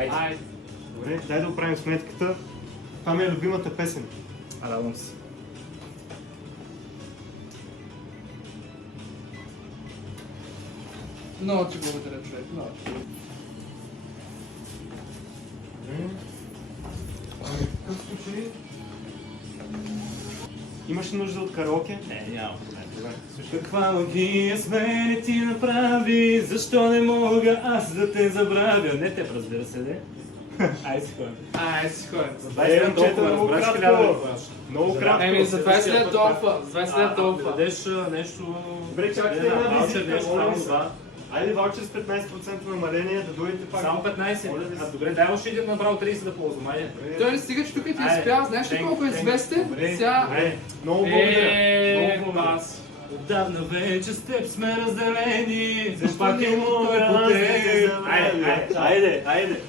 Айде. Добре, дай да оправим сметката. Това ми е любимата песен. Радвам се. Много ти благодаря, човек. Много ти благодаря. Добре. Ами, в такъв случай... Имаш ли нужда от караоке? Не, няма проблем. Добре, слушай. Каква магия с мене ти направи, защо не мога аз да те забравя? Не те, разбира се, не. Айде си ходим. Айде си ходим. За 20 лет толкова, много разбраш кратко. хиляда да плащаш. Много кратко. Еми, за 20 лет толкова. За 20 лет Ако толкова. дадеш нещо... Добре, чакайте една една ваучер, визитка, нещо моля там, ви се. да. Айде ваучер с 15% намаление, да дойдете пак. Само 15. Моля ви се. А добре, дай още един направо 30 да ползвам, айде. Той не стига, че тук ти Айде, изпял. Знаеш ли тенк, колко е тенк. известен? Добре, Сега... добре. Много благодаря. Много благодаря. бас. Отдавна вече с теб сме разделени, Защо пак не е мога мога аз по да те теб. забравя? Айде, айде, айде.